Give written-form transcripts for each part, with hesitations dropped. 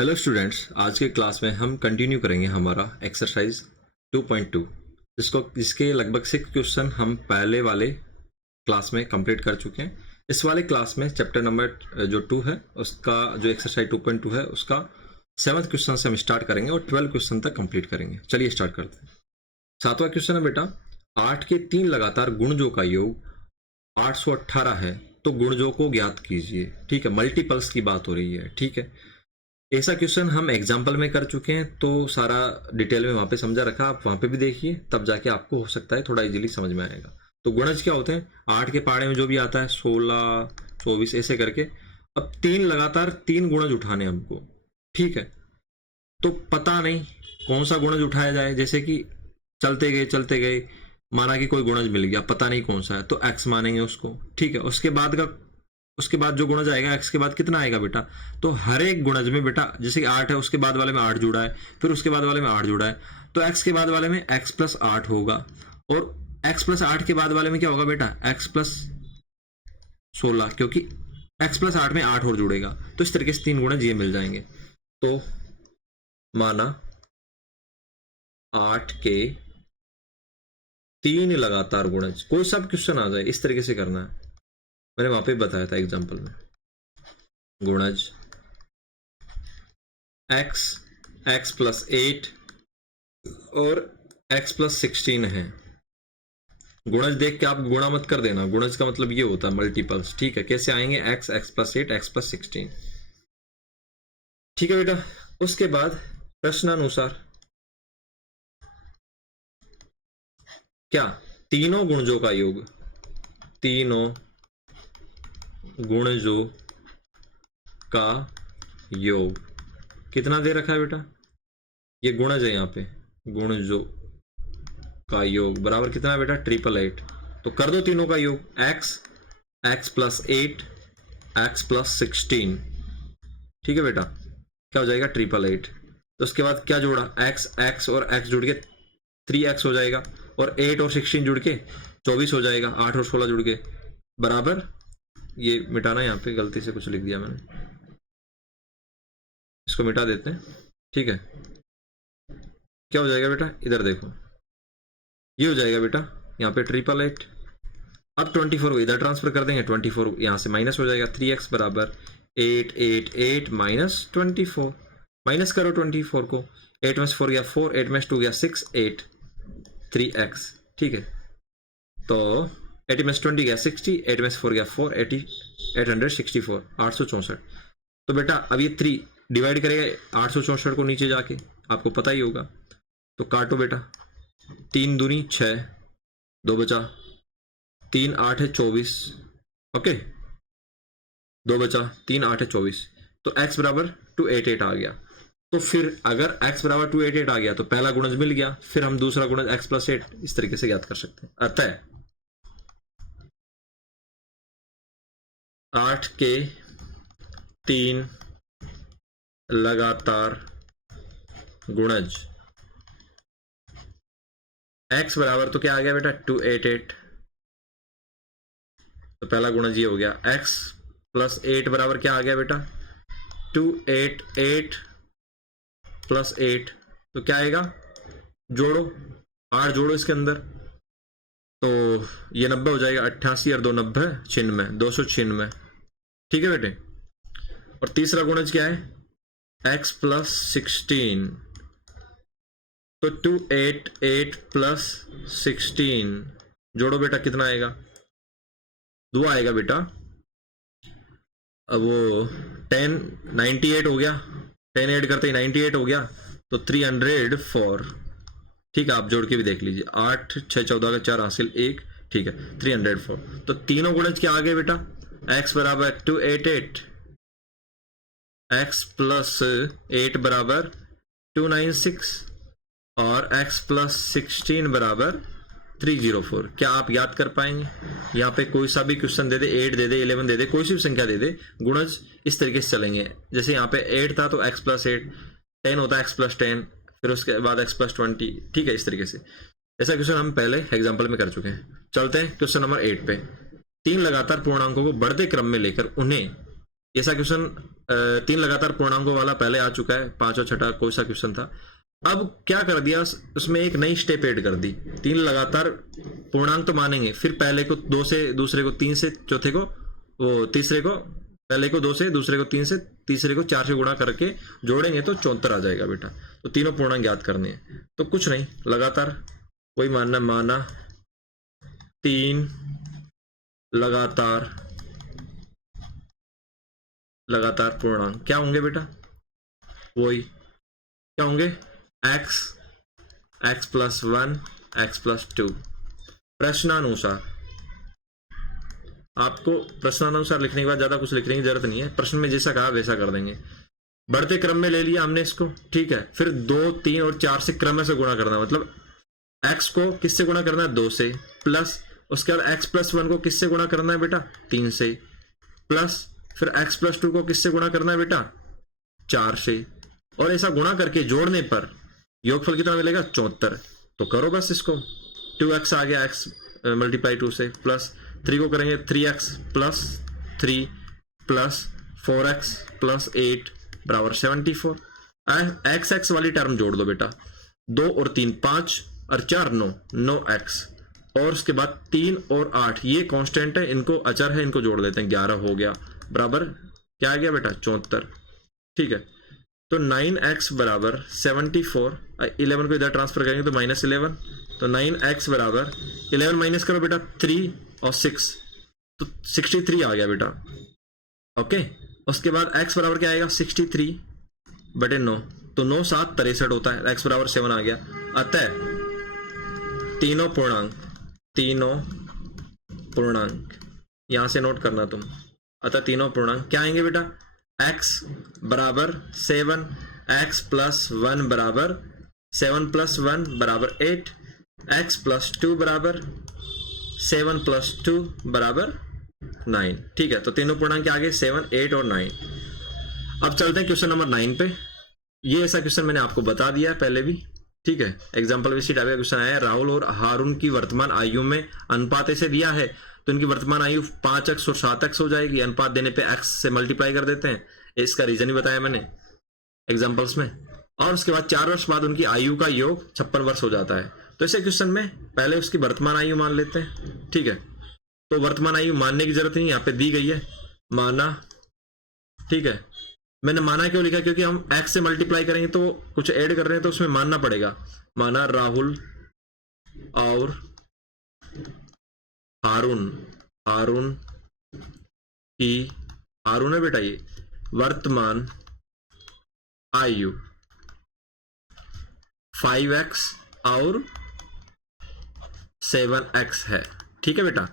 Hello students, आज के class में हम कंटिन्यू करेंगे हमारा एक्सरसाइज 2.2 जिसके लगभग 6 क्वेश्चन हम पहले वाले क्लास में कंप्लीट कर चुके हैं। इस वाले क्लास में चैप्टर नंबर जो 2 है उसका जो एक्सरसाइज 2.2 है उसका 7th क्वेश्चन से हम स्टार्ट करेंगे और 12 क्वेश्चन तक कंप्लीट करेंगे। चलिए स्टार्ट करते हैं। 7वां क्वेश्चन है बेटा, 8 के 3 लगातार गुणजों का योग 818 है तो गुणजों को ज्ञात कीजिए। ठीक है, मल्टीपल्स की बात हो रही है। ठीक है, ऐसा क्वेश्चन हम एग्जाम्पल में कर चुके हैं तो सारा डिटेल में वहां पे समझा रखा, आप वहां पे भी देखिए, तब जाके आपको हो सकता है थोड़ा इजीली समझ में आएगा। तो गुणज क्या होते हैं? 8 के पहाड़े में जो भी आता है 16, 24 ऐसे करके। अब 3 लगातार 3 गुणज उठाने हमको। ठीक है, तो पता नहीं कौन सा गुणज उठाया जाए। जैसे कि चलते गए माना कि कोई गुणज मिल गया, पता नहीं कौन सा है, तो एक्स मानेंगे उसको। ठीक है, उसके बाद जो गुणज आएगा एक्स के बाद कितना आएगा बेटा, तो हर एक गुणज में बेटा जैसे कि 8 है उसके बाद वाले में 8 जुड़ा है, फिर उसके बाद वाले में 8 जुड़ा है, तो एक्स के बाद वाले में एक्स प्लस 8 होगा, और एक्स प्लस 8 के बाद वाले में क्या होगा बेटा, एक्स प्लस 16, क्योंकि एक्स प्लस 8 में 8 और जुड़ेगा। तो इस तरीके से 3 गुणज ये मिल जाएंगे। तो माना 8 के 3 लगातार गुणज, कोई सब क्वेश्चन आ जाए इस तरीके से करना है। मैंने वहां पे बताया था एग्जाम्पल में। गुणज x प्लस 8 और x प्लस 16 है। गुणज देख के आप गुणा मत कर देना, गुणज का मतलब ये होता है मल्टीपल्स। ठीक है, कैसे आएंगे, x प्लस 8 x प्लस 16। ठीक है बेटा, उसके बाद प्रश्नानुसार क्या तीनों गुणजों का योग, तीनों गुणजों का योग कितना दे रखा है बेटा, ये गुणज है, यहाँ पे गुणजों का योग बराबर कितना है बेटा, 888। तो कर दो तीनों का योग, x प्लस 8 x प्लस 16। ठीक है बेटा, क्या हो जाएगा, 888। तो उसके बाद क्या जोड़ा, x और x जुड़ के 3x हो जाएगा, और 8 और 16 जुड़ के 24 हो जाएगा, 8 और 16 जुड़ के बराबर, ये मिटाना, यहाँ पे गलती से कुछ लिख दिया मैंने, इसको मिटा देते हैं। ठीक है, क्या हो जाएगा बेटा, इधर देखो, ये हो जाएगा बेटा यहाँ पे 888। अब 24 को इधर ट्रांसफर कर देंगे, 24 यहाँ से माइनस हो जाएगा, 3x बराबर 888 माइनस 24। माइनस करो 24 को, 8 में से 4 गया 4, 8 में से 2 गया 6, 8 3x। ठीक है, तो 80 में से 20 गया 60, 8 में से 4 गया 4, 864, 864। तो बेटा अब ये 3 डिवाइड करेगा 864 को नीचे जाके, आपको पता ही होगा। तो काटो बेटा, 3 दूनी 6, 2 बचा 3, 8 है 24। ओके, 2 बचा 3, 8 है 24। तो x बराबर 288 आ गया। तो फिर अगर x बराबर 288 आ गया तो पहला गुणज मिल गया, फिर हम दूसरा गुणज x प्लस 8 इस तरीके से ज्ञात कर सकते हैं। अतः 8 के 3 लगातार गुणज x बराबर तो क्या आ गया बेटा, 288। तो पहला गुणज ये हो गया, x प्लस 8 बराबर क्या आ गया बेटा, 288 प्लस 8। तो क्या आएगा, जोड़ो 8 जोड़ो इसके अंदर, तो ये 90 हो जाएगा, 88 और 2 90, 96, 296। ठीक है बेटे, और तीसरा गुणज क्या है, x प्लस 16। तो 288 प्लस 16 जोड़ो बेटा, कितना आएगा, 2 आएगा बेटा। अब वो 98 हो गया, 10 ऐड करते ही 98 हो गया, तो 304। ठीक है, आप जोड़ के भी देख लीजिए, 8 6 14 का 4 हासिल 1। ठीक है, 304। तो तीनों गुणज क्या आ गए बेटा, x बराबर 288, x प्लस 8 बराबर 296, और x प्लस 16 बराबर 304। क्या आप याद कर पाएंगे? यहाँ पे कोई सा भी क्वेश्चन दे दे, 8 दे दे, 11 दे दे, कोई सी भी संख्या दे दे, गुणज इस तरीके से चलेंगे। जैसे यहाँ पे 8 था तो x प्लस 8, 10 होता है x प्लस 10, फिर उसके बाद x प्लस 20। ठीक है, इस तरीके से ऐसा क्वेश्चन हम पहले एग्जाम्पल में कर चुके हैं। चलते हैं क्वेश्चन नंबर 8 पे। 3 लगातार पूर्णांकों को बढ़ते क्रम में लेकर उन्हें ये सा क्वेश्चन 3 लगातार पूर्णांकों वाला पहले आ चुका है, 5 और 6 कोई सा क्वेश्चन था। अब क्या कर दिया, उसमें एक नई स्टेप ऐड कर दी। 3 लगातार पूर्णांक तो मानेंगे, फिर पहले को 2 से, दूसरे को 3 से, चौथे को वो तीसरे को, पहले को 2 से, दूसरे को 3 से, तीसरे को 4 से गुणा करके जोड़ेंगे तो 74 आ जाएगा बेटा। तो तीनों पूर्णांक याद करने हैं। तो कुछ नहीं, लगातार कोई माना 3 लगातार पूर्णांक क्या होंगे बेटा, वही क्या होंगे, x प्लस 1 x प्लस 2। प्रश्नानुसार, आपको प्रश्नानुसार लिखने के बाद ज्यादा कुछ लिखने की जरूरत नहीं है, प्रश्न में जैसा कहा वैसा कर देंगे। बढ़ते क्रम में ले लिया हमने इसको, ठीक है। फिर 2, 3 और 4 से क्रम से गुणा करना, मतलब x को किससे गुणा करना है, 2 से, प्लस उसके बाद x प्लस 1 को किससे गुणा करना है बेटा, 3 से, प्लस फिर x प्लस 2 को किससे गुणा करना है बेटा, 4 से। और ऐसा गुणा करके जोड़ने पर योगफल कितना मिलेगा, 74। तो करो बस इसको, 2x आ गया, x मल्टीप्लाई 2 से, प्लस 3 को करेंगे 3x plus 3 plus 4x plus 8 बराबर 74। x वाली टर्म जोड़ दो बेटा, 2 और 3 5 और 4 9x, और उसके बाद 3 और 8 ये कांस्टेंट है, इनको अचर है, इनको जोड़ देते हैं, 11 हो गया, बराबर क्या आ गया बेटा, 74। ठीक है, तो 9x बराबर 74, 11 को इधर ट्रांसफर करेंगे तो -11, तो 9x बराबर 11 माइनस करो बेटा 3 और 6, तो 63 आ गया बेटा। ओके, उसके बाद x बराबर क्या आएगा, 63 बटे 9, तो 9 7 63 होता है, x बराबर 7 आ गया। अतः तीनों पूर्णांक यहां से नोट करना तुम, अतः तीनों पूर्णांक क्या आएंगे बेटा, x बराबर 7, x प्लस 1 बराबर 7 प्लस 1 बराबर 8, x प्लस 2 बराबर 7 प्लस 2 बराबर 9। ठीक है, तो तीनों पूर्णांक आ गए 7, 8 और 9। अब चलते हैं क्वेश्चन नंबर 9 पे। ये ऐसा क्वेश्चन मैंने आपको बता दिया है पहले भी, ठीक है, एग्जाम्पल इसी टाइप का क्वेश्चन आया है। राहुल और हारून की वर्तमान आयु में अनुपात ऐसे दिया है, तो इनकी वर्तमान आयु 5x और 7x हो जाएगी। अनुपात देने पे x से मल्टीप्लाई कर देते हैं, इसका रीजन ही बताया मैंने एग्जाम्पल्स में। और उसके बाद 4 वर्ष बाद उनकी आयु का योग 56 वर्ष हो जाता है। तो ऐसे क्वेश्चन में पहले उसकी वर्तमान आयु मान लेते हैं, ठीक है। तो वर्तमान आयु मानने की जरूरत नहीं, यहाँ पे दी गई है, माना, ठीक है। मैंने माना क्यों लिखा, क्योंकि हम x से मल्टीप्लाई करेंगे तो कुछ ऐड कर रहे हैं तो उसमें मानना पड़ेगा। माना राहुल और हारून की, हारून है बेटा ये, वर्तमान आयु 5x और 7x है, ठीक है बेटा।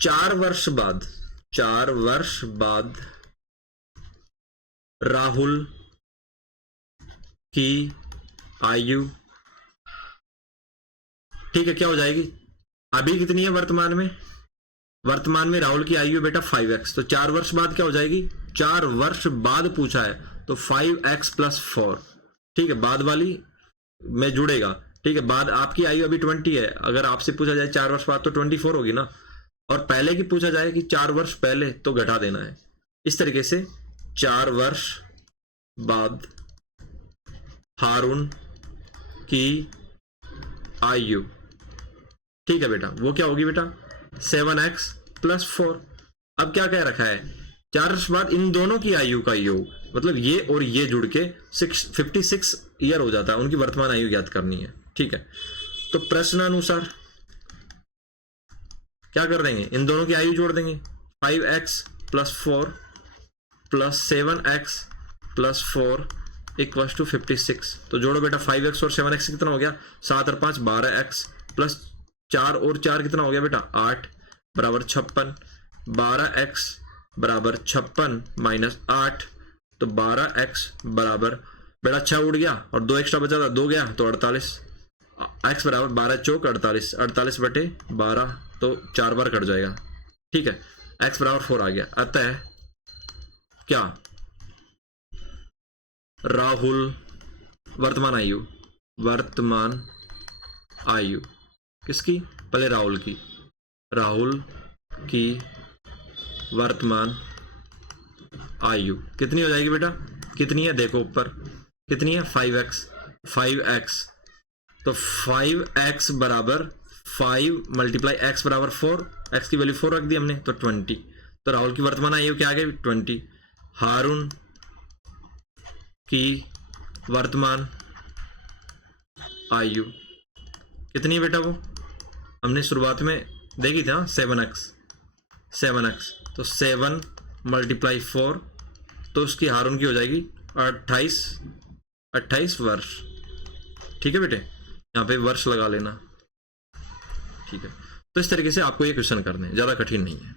4 वर्ष बाद राहुल की आयु, ठीक है, क्या हो जाएगी, अभी कितनी है वर्तमान में राहुल की आयु बेटा 5x, तो 4 वर्ष बाद क्या हो जाएगी, 4 वर्ष बाद पूछा है तो 5x प्लस 4, ठीक है, बाद वाली में जुड़ेगा, ठीक है। बाद आपकी आयु अभी 20 है, अगर आपसे पूछा जाए 4 वर्ष बाद तो 24 होगी ना, और पहले की पूछा जाए कि 4 वर्ष पहले तो घटा देना है। इस तरीके से 4 वर्ष बाद हारून की आयु, ठीक है बेटा, वो क्या होगी बेटा, 7x प्लस 4। अब क्या कह रखा है, 4 वर्ष बाद इन दोनों की आयु का योग, मतलब ये और ये जुड़ के 56 ईयर हो जाता है, उनकी वर्तमान आयु ज्ञात करनी है, ठीक है। तो प्रश्नानुसार क्या कर देंगे, इन दोनों की आयु जोड़ देंगे, 5x plus 4 plus 7x plus 4 equal to 56। तो जोड़ो बेटा, 5x और 7x कितना हो गया, 7 और 5 12x प्लस 4 और 4 कितना हो गया बेटा, 8 बराबर 56। 12x बराबर 56 माइनस 8, तो 12x बराबर बेटा 6 उड़ गया और 2 एक्स्ट्रा बचा था, 2 गया तो 48। x बराबर 12 चौक 48, 48 बटे 12, तो 4 बार कट जाएगा, ठीक है। x बराबर 4 आ गया। अतः क्या, राहुल वर्तमान आयु किसकी, पहले राहुल की वर्तमान आयु कितनी हो जाएगी बेटा? कितनी है देखो ऊपर कितनी है 5x तो 5x बराबर 5 मल्टीप्लाई x बराबर 4, x की वैल्यू 4 रख दी हमने तो 20। तो राहुल की वर्तमान आयु क्या आ गई 20। हारून की वर्तमान आयु कितनी है बेटा? वो हमने शुरुआत में देखी थी 7x तो 7 मल्टीप्लाई 4 तो उसकी हारून की हो जाएगी 28 वर्ष। ठीक है बेटे, यहाँ पे वर्ष लगा लेना। ठीक है, तो इस तरीके से आपको ये क्वेश्चन करने हैं, ज़्यादा कठिन नहीं है।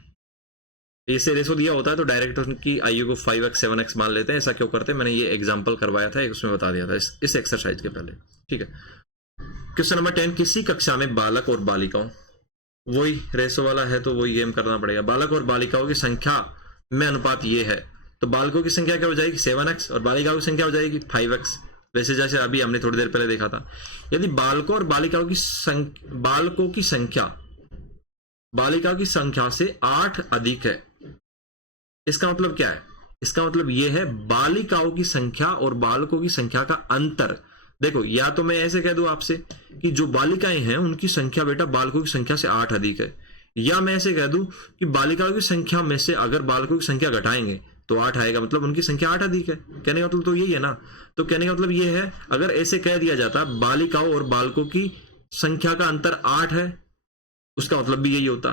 इसे रेशो दिया होता है तो डायरेक्ट उनकी आयु को 5x 7x मान लेते हैं। ऐसा क्यों करते हैं मैंने ये एग्जाम्पल करवाया था, उसमें बता दिया था इस एक्सरसाइज के पहले। ठीक है, क्वेश्चन नंबर 10, किसी कक्षा में बालक और बालिकाओं, वही रेशो वाला है तो वही गेम करना पड़ेगा। बालक और बालिकाओं की संख्या में अनुपात ये है तो बालकों की संख्या क्या हो जाएगी 7x और बालिकाओं की संख्या हो जाएगी 5x। वैसे जैसे अभी हमने थोड़ी देर पहले देखा था, यदि बालकों और बालिकाओं की संख्या बालिकाओं की संख्या से 8 अधिक है, इसका मतलब क्या है? इसका मतलब यह है बालिकाओं की संख्या और बालकों की संख्या का अंतर। देखो, या तो मैं ऐसे कह दूं आपसे कि जो बालिकाएं हैं उनकी संख्या बेटा बालकों की संख्या से 8 अधिक है, या मैं ऐसे कह दूं कि बालिकाओं की संख्या में से अगर बालकों की संख्या घटाएंगे तो 8 आएगा, मतलब उनकी संख्या 8 अधिक है। कहने का मतलब तो यही है ना। तो कहने का मतलब ये है, अगर ऐसे कह दिया जाता बालिकाओं और बालकों की संख्या का अंतर 8 है, उसका मतलब भी यही होता।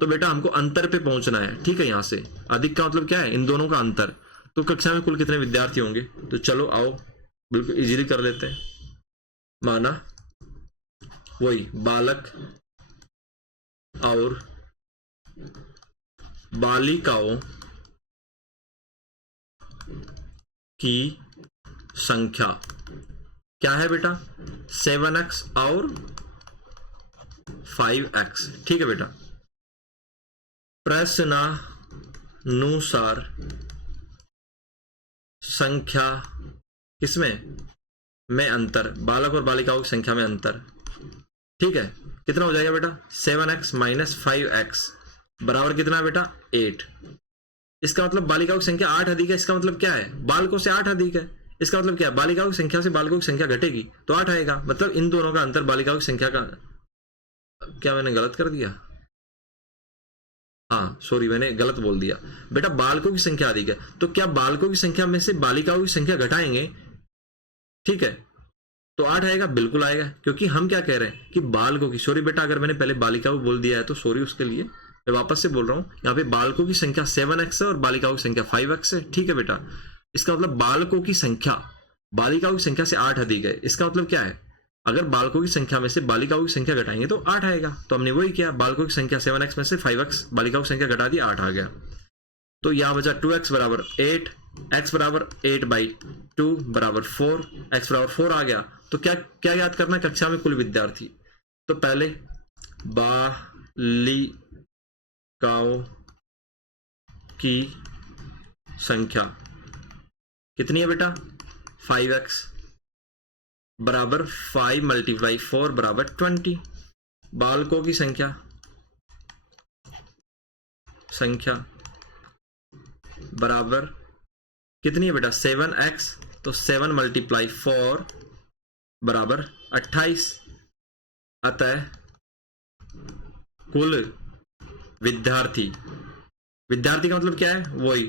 तो बेटा हमको अंतर पे पहुंचना है। ठीक है, यहां से अधिक का मतलब क्या है? इन दोनों का अंतर। तो कक्षा में कुल कितने विद्यार्थी होंगे? तो चलो आओ बिल्कुल इजीली कर लेते हैं। माना वही बालक और बालिकाओं की संख्या क्या है बेटा? 7x और 5x। ठीक है बेटा, प्रश्नानुसार संख्या किसमें में अंतर, बालक और बालिकाओं की संख्या में अंतर। ठीक है, कितना हो जाएगा बेटा? 7x माइनस 5x बराबर कितना है बेटा? 8। इसका मतलब बालिकाओं की संख्या 8 अधिक है, इसका मतलब क्या है? बालकों से 8 अधिक है। इसका मतलब क्या है? बालिकाओं की संख्या से बालकों की संख्या घटेगी तो 8 आएगा, मतलब इन दोनों का अंतर बालिकाओं की संख्या का। क्या मैंने गलत कर दिया? हाँ सॉरी, मैंने गलत बोल दिया बेटा। बालकों की संख्या अधिक है तो क्या बालकों की संख्या में से बालिकाओं की संख्या घटाएंगे, ठीक है, तो 8 आएगा? बिल्कुल आएगा, क्योंकि हम क्या कह रहे हैं कि बालकों की, सॉरी बेटा अगर मैंने पहले बालिकाओं बोल दिया है तो सॉरी उसके लिए, मैं वापस से बोल रहा हूं। यहाँ पे बालकों की संख्या 7x है और बालिकाओं की संख्या 5x है। ठीक है बेटा, इसका मतलब बालकों की संख्या बालिकाओं की संख्या से 8 अधिक है। इसका मतलब क्या है? अगर बालकों की संख्या में से बालिकाओं की संख्या घटाएंगे तो 8 आएगा। तो हमने वही किया, बालकों की संख्या 7x में से 5x, बालिकाओं की संख्या घटा दी, 8 आ गया। तो यहां बचा 2x बराबर 8, x बराबर 8/2 बराबर 4, x बराबर 4 आ गया। तो क्या क्या याद करना? कक्षा में कुल विद्यार्थी। तो पहले बालिकाओं की संख्या कितनी है बेटा? 5x बराबर 5 मल्टीप्लाई 4 बराबर 20। बालकों की संख्या बराबर कितनी है बेटा? 7x, तो 7 मल्टीप्लाई 4 बराबर 28। अतः कुल विद्यार्थी का मतलब क्या है? वही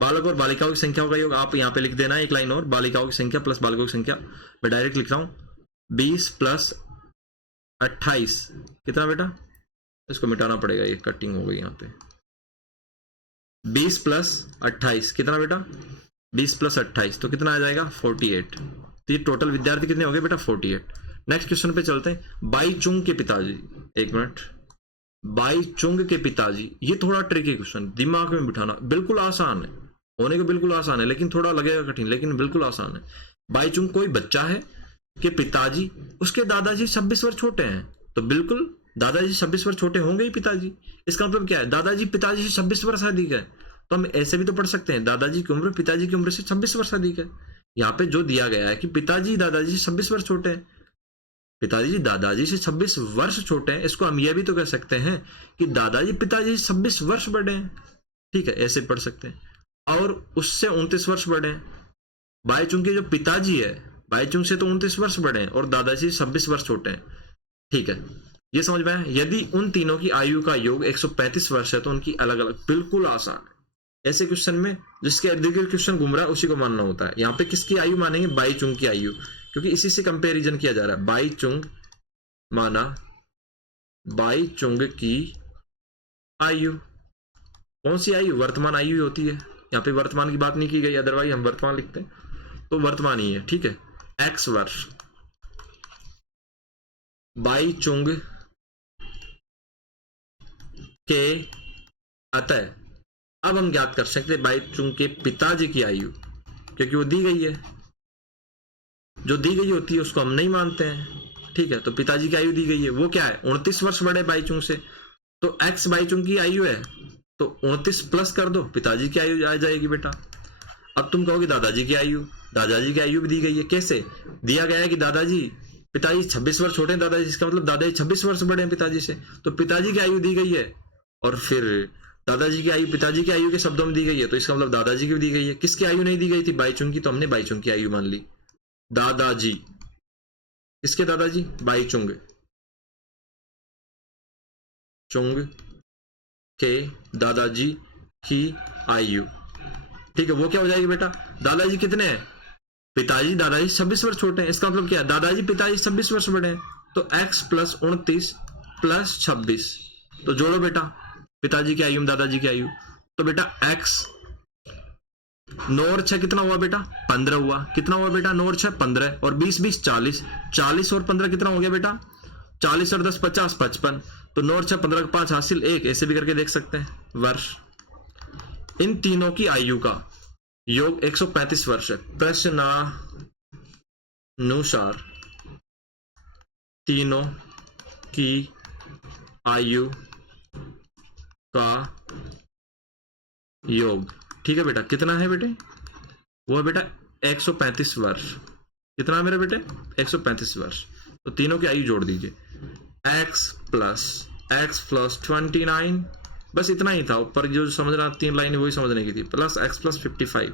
बालक और बालिकाओं की संख्या का योग। आप यहाँ पे लिख देना एक लाइन और, बालिकाओं की संख्या प्लस बालकों की संख्या। मैं डायरेक्ट लिख रहा हूं 20 प्लस 28 कितना बेटा? इसको मिटाना पड़ेगा, ये कटिंग हो गई यहाँ पे। 20 प्लस 28 कितना बेटा? 20 प्लस 28 तो कितना आ जाएगा? 48। तो ये टोटल विद्यार्थी कितने हो गए बेटा? 48। नेक्स्ट क्वेश्चन पे चलते हैं। बाई चुंग के पिताजी, एक मिनट, बाई चुंग के पिताजी, ये थोड़ा ट्रिकी क्वेश्चन, दिमाग में बिठाना। बिल्कुल आसान है, होने को बिल्कुल आसान है, लेकिन थोड़ा लगेगा कठिन, लेकिन बिल्कुल आसान है। बाई चुंग कोई बच्चा है कि पिताजी उसके दादाजी 26 वर्ष छोटे हैं, तो बिल्कुल दादाजी 26 वर्ष छोटे होंगे ही पिताजी। इसका मतलब क्या है? दादाजी पिताजी से 26 वर्ष अधिक है। तो हम ऐसे भी तो पढ़ सकते हैं, दादाजी की उम्र पिताजी की उम्र से 26 वर्ष अधिक है। यहाँ पे जो दिया गया है कि पिताजी दादाजी से 26 वर्ष छोटे हैं, पिताजी दादाजी से 26 वर्ष छोटे हैं, इसको हम यह भी तो कह सकते हैं कि दादाजी पिताजी से 26 वर्ष बड़े हैं। ठीक है, ऐसे पढ़ सकते हैं। और उससे 29 वर्ष बड़े हैं। बाईचुंग के जो पिताजी है बाईचुंग से तो 29 वर्ष बड़े हैं और दादाजी 26 वर्ष छोटे हैं। ठीक है, ये समझ में आया। यदि उन तीनों की आयु का योग 135 वर्ष है तो उनकी अलग अलग, बिल्कुल आसान है। ऐसे क्वेश्चन में जिसके इर्द गिर्द क्वेश्चन घूम रहा है उसी को मानना होता है। यहाँ पे किसकी आयु मानेंगे? बाईचुंग की आयु, क्योंकि इसी से कंपैरिजन किया जा रहा है। बाईचुंग माना बाईचुंग की आयु। कौन सी आयु? वर्तमान आयु ही होती है। यहाँ पे वर्तमान की बात नहीं की गई, अदरवाइज हम वर्तमान लिखते हैं, तो वर्तमान ही है। ठीक है, x वर्ष बाईचुंग के अतः अब हम ज्ञात कर सकते हैं बाईचुंग के पिताजी की आयु, क्योंकि वो दी गई है। जो दी गई होती है उसको हम नहीं मानते हैं। ठीक है, तो पिताजी की आयु दी गई है, वो क्या है? 29 वर्ष बड़े बाईचुंग से, तो x बाईचुंग की आयु है तो 29 प्लस कर दो, पिताजी की आयु आ जाएगी बेटा। अब तुम कहोगे दादाजी की आयु, दादाजी की आयु भी दी गई है। कैसे दिया गया है कि दादाजी, पिताजी 26 वर्ष छोटे हैं दादाजी, इसका मतलब दादाजी 26 वर्ष बड़े हैं पिताजी से, तो पिताजी की आयु दी गई है। और फिर दादाजी की आयु पिताजी की आयु के शब्दों में दी गई है, तो इसका मतलब दादाजी की भी दी गई है। किसकी आयु नहीं दी गई थी? बाईचुंग की, तो हमने बाईचुंग की आयु मान ली। दादाजी, किसके दादाजी? बाईचुंग चुंग के दादाजी की आयु। ठीक है, वो क्या हो जाएगी बेटा? दादाजी कितने हैं? पिताजी दादाजी 26 वर्ष छोटे हैं, इसका मतलब क्या है? दादाजी पिताजी 26 वर्ष बड़े हैं, तो x प्लस 29 प्लस 26, तो जोड़ो बेटा पिताजी की आयु में दादाजी की आयु, तो बेटा x 9 और 6 कितना हुआ बेटा? 15 हुआ। कितना हुआ बेटा? 9 और 6 15, और 20 20 40, 40 और 15 कितना हो गया बेटा? 40 और 10 50, 55, तो 9 और 6 15 का 5 हासिल 1, ऐसे भी करके देख सकते हैं वर्ष। इन तीनों की आयु का योग 135 वर्ष है। प्रश्नानुसार तीनों की आयु का योग, ठीक है बेटा, कितना है बेटे? वो है बेटा 135 वर्ष। कितना है मेरे बेटे? 135 वर्ष। तो तीनों की आयु जोड़ दीजिए, x प्लस 29, बस इतना ही था। ऊपर जो समझ रहा 3 लाइन वही समझने की थी, प्लस x प्लस 55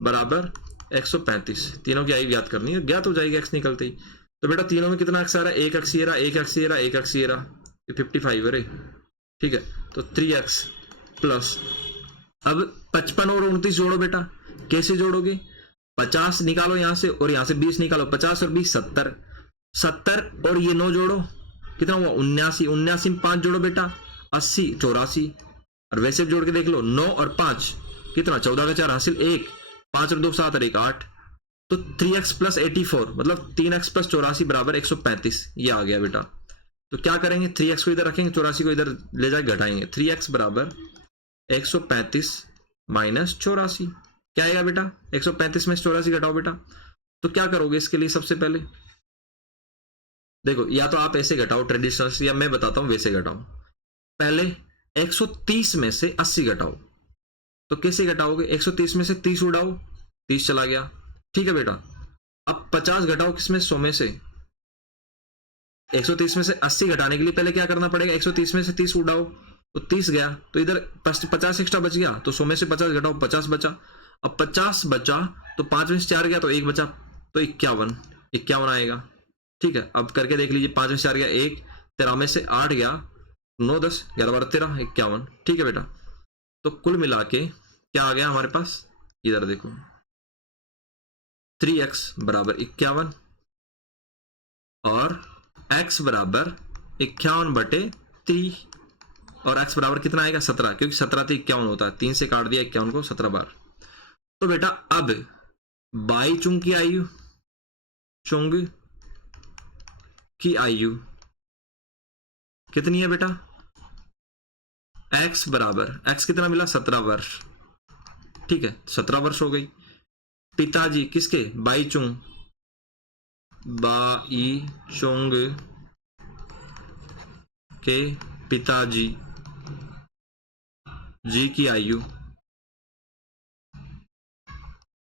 बराबर 135। तीनों की आयु ज्ञात करनी है, ज्ञात हो जाएगी x निकलते ही। तो बेटा तीनों में कितना x आ रहा है? एक x ये रहा, एक x ये रहा, एक x ये रहा, 55 है रे। ठीक है, तो 3x प्लस, अब 55 और 29 जोड़ो बेटा। कैसे जोड़ोगे? 50 निकालो यहां से और यहां से 20 निकालो, 50 और 20 70, 70 और ये 9 जोड़ो, कितना हुआ? 79, 79 में 5 जोड़ो बेटा, 80 84, और वैसे भी जोड़ के देख लो, 9 और 5 कितना? 14 का 4 हासिल 1, 5 और 2 7 और 1 8, तो 3x प्लस 84 मतलब 3x प्लस 84 बराबर 135, ये आ गया बेटा। तो क्या करेंगे? 3x को इधर रखेंगे, 84 को इधर ले जाकर घटाएंगे, 3x बराबर 135 माइनस 84, क्या आएगा बेटा? 135 में 84 घटाओ बेटा। तो क्या करोगे इसके लिए? सबसे पहले देखो, या तो आप ऐसे घटाओ ट्रेडिशनल, या मैं बताता हूं वैसे घटाओ। पहले 130 में से 80 घटाओ, तो कैसे घटाओगे? 130 में से 30 उड़ाओ, 30 चला गया। ठीक है बेटा, अब 50 घटाओ किसमें? 100 में से। 130 में से 80 घटाने के लिए पहले क्या करना पड़ेगा? 130 में से 30 उड़ाओ, तो 30 गया, तो इधर 50 एक्स्ट्रा बच गया, तो 100 में से 50 घटाओ, 50 बचा। अब 50 बचा तो 5 में से 4 गया, तो 1 बचा, तो 51 आएगा। ठीक है, अब करके देख लीजिए, 5 में से 4 गया 1, 13 में से 8 गया 9 10 11 12 13 51। ठीक है बेटा, तो कुल मिला के क्या आ गया हमारे पास? इधर देखो, 3x बराबर 51 और x बराबर 51/3, और x बराबर कितना आएगा? 17, क्योंकि 17 तो 51 होता है, 3 से काट दिया 51 को 17 बार। तो बेटा अब बाईचुंग की आयु, चुंग की आयु कितनी है बेटा? x बराबर, x कितना मिला? 17 वर्ष। ठीक है, 17 वर्ष हो गई। पिताजी किसके? बाईचुंग के पिताजी जी की आयु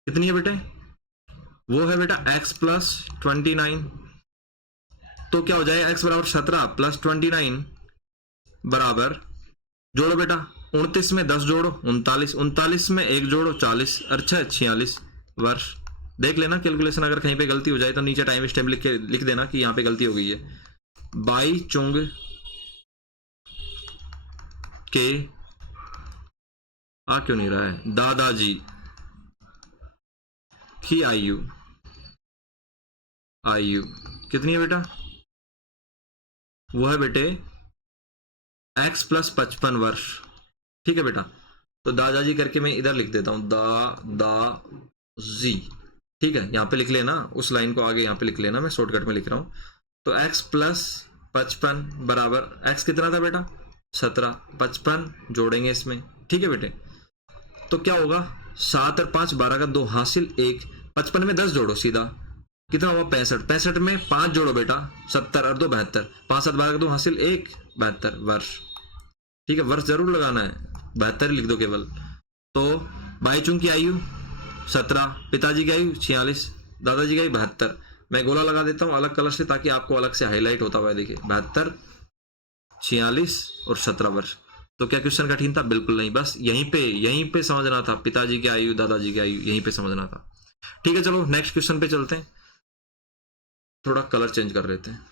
कितनी है बेटे? वो है बेटा x प्लस 29, तो क्या हो जाएगा? x बराबर 17 प्लस 29 बराबर जोड़ो बेटा, 29 में 10 जोड़ो 39, 39 में 1 जोड़ो 40, अच्छा 46 वर्ष। देख लेना कैलकुलेशन, अगर कहीं पे गलती हो जाए तो नीचे टाइम स्टैम्प लिख देना कि यहाँ पे गलती हो गई है। बाई चुंग के आ क्यों नहीं रहा है, दादाजी की आयु कितनी है बेटा, वो है बेटे x प्लस 55 वर्ष। ठीक है बेटा, तो दादाजी करके मैं इधर लिख देता हूं, दादाजी। ठीक है, यहां पे लिख लेना, उस लाइन को आगे यहां पे लिख लेना, मैं शॉर्टकट में लिख रहा हूं। तो x प्लस 55 बराबर x कितना था बेटा 17, 55 जोड़ेंगे इसमें। ठीक है बेटे, तो क्या होगा 7 और 5 12 का 2 हासिल 1, 55 में 10 जोड़ो सीधा, कितना हुआ 65, 65 में 5 जोड़ो बेटा 70 और 2 72, 5 7 12 का 2 हासिल 1, 72 वर्ष। ठीक है, वर्ष जरूर लगाना है, 72 लिख दो केवल। तो भाई चुंग की आयु 17, पिताजी की आयु 46, दादाजी की आयु 72। मैं गोला लगा देता हूं अलग कलर से ताकि आपको अलग से हाईलाइट होता हुआ देखिए, 72, 46 और 17 वर्ष। तो क्या क्वेश्चन कठिन था? बिल्कुल नहीं, बस यहीं पे समझना था, पिताजी की आयु दादाजी की आयु यहीं पे समझना था। ठीक है, चलो नेक्स्ट क्वेश्चन पे चलते हैं, थोड़ा कलर चेंज कर लेते हैं।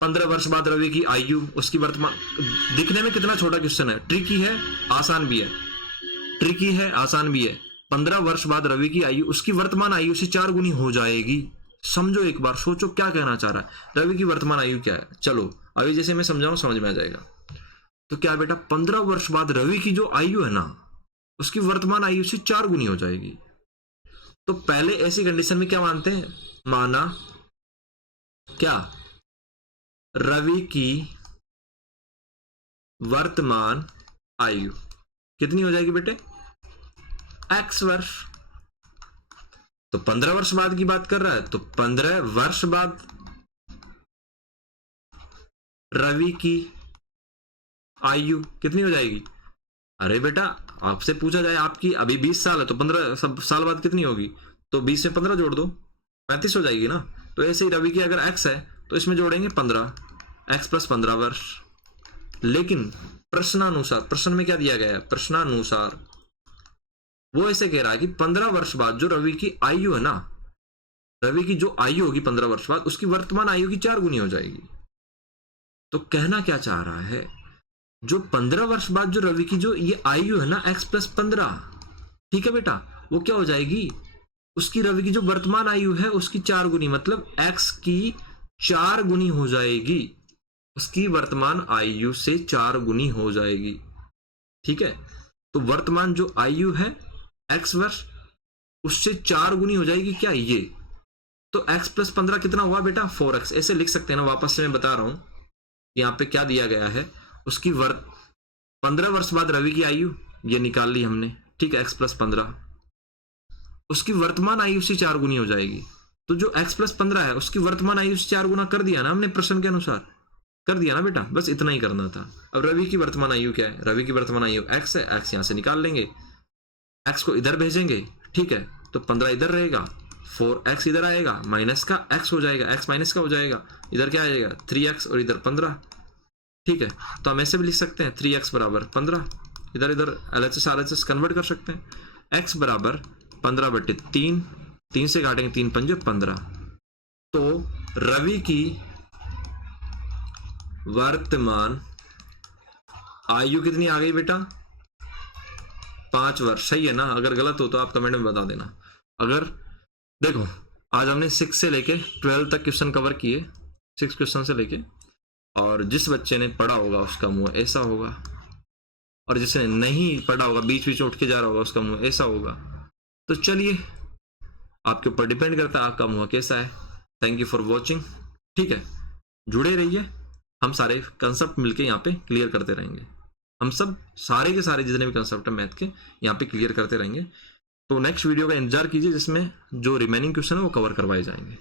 15 वर्ष बाद रवि की आयु, उसकी वर्तमान, दिखने में कितना छोटा क्वेश्चन है, ट्रिकी है आसान भी है, ट्रिकी है आसान भी है। 15 वर्ष बाद रवि की आयु उसकी वर्तमान आयु से 4 गुनी हो जाएगी। समझो एक बार, सोचो क्या कहना चाह रहा है, रवि की वर्तमान आयु क्या है। चलो अभी जैसे मैं समझाऊं समझ में आ जाएगा। तो क्या बेटा 15 वर्ष बाद रवि की जो आयु है ना, उसकी वर्तमान आयु से 4 गुनी हो जाएगी। तो पहले ऐसी कंडीशन में क्या मानते हैं, माना क्या रवि की वर्तमान आयु कितनी हो जाएगी बेटे x वर्ष। तो 15 वर्ष बाद की बात कर रहा है, तो 15 वर्ष बाद रवि की आयु कितनी हो जाएगी। अरे बेटा आपसे पूछा जाए, आपकी अभी 20 साल है तो 15 साल बाद कितनी होगी, तो 20 में 15 जोड़ दो 35 हो जाएगी ना। तो ऐसे ही रवि की अगर x है तो इसमें जोड़ेंगे 15, x प्लस 15 वर्ष। लेकिन प्रश्नानुसार, प्रश्न में क्या दिया गया है, प्रश्नानुसार वो ऐसे कह रहा है कि 15 वर्ष बाद जो रवि की आयु है ना, रवि की जो आयु होगी 15 वर्ष बाद, उसकी वर्तमान आयु की 4 गुनी हो जाएगी। तो कहना क्या चाह रहा है, जो 15 वर्ष बाद जो रवि की जो ये आयु है ना x प्लस 15, ठीक है बेटा, वो क्या हो जाएगी, उसकी रवि की जो वर्तमान आयु है उसकी 4 गुनी, मतलब x की 4 गुनी हो जाएगी, उसकी वर्तमान आयु से 4 गुनी हो जाएगी। ठीक है, तो वर्तमान जो आयु है x वर्ष, उससे 4 गुनी हो जाएगी क्या ये। तो x प्लस 15 कितना हुआ बेटा 4x, ऐसे लिख सकते हैं ना, वापस से मैं बता रहा हूं यहाँ पे क्या दिया गया है, उसकी 15 वर्ष बाद रवि की आयु ये निकाल ली हमने। ठीक है, x प्लस 15 उसकी वर्तमान आयु से 4 गुनी हो जाएगी। तो जो x प्लस 15 है उसकी वर्तमान आयु से 4 गुना कर दिया ना हमने, प्रश्न के अनुसार कर दिया ना बेटा, बस इतना ही करना था। अब रवि की वर्तमान आयु क्या है, रवि की वर्तमान आयु x है, x यहां से निकाल लेंगे, x को इधर भेजेंगे। ठीक है, तो 15 इधर रहेगा, 4x इधर आएगा, माइनस का x हो जाएगा, x माइनस का हो जाएगा, इधर क्या आएगा 3x और इधर 15। ठीक है, तो हम ऐसे भी लिख सकते हैं 3x बराबर 15, इधर इधर LHS RHS कन्वर्ट कर सकते हैं, x बराबर 15/3, 3 से काटेंगे 3 पंजे 15। तो रवि की वर्तमान आयु कितनी आ गई बेटा 5 वर्ष। सही है ना, अगर गलत हो तो आप कमेंट में बता देना। अगर देखो आज हमने 6 से लेके 12 तक क्वेश्चन कवर किए, 6 क्वेश्चन से लेके, और जिस बच्चे ने पढ़ा होगा उसका मुंह ऐसा होगा, और जिसने नहीं पढ़ा होगा बीच बीच में उठ के जा रहा होगा उसका मुंह ऐसा होगा। तो चलिए आपके ऊपर डिपेंड करता है आपका मुंह कैसा है। Thank you for watching. ठीक है, जुड़े रहिए, हम सारे कंसेप्ट मिलके यहाँ पे क्लियर करते रहेंगे, हम सब सारे के सारे जितने भी कंसेप्ट है मैथ के यहाँ पे क्लियर करते रहेंगे। तो नेक्स्ट वीडियो का इंतजार कीजिए जिसमें जो रिमेनिंग क्वेश्चन है वो कवर करवाए जाएंगे।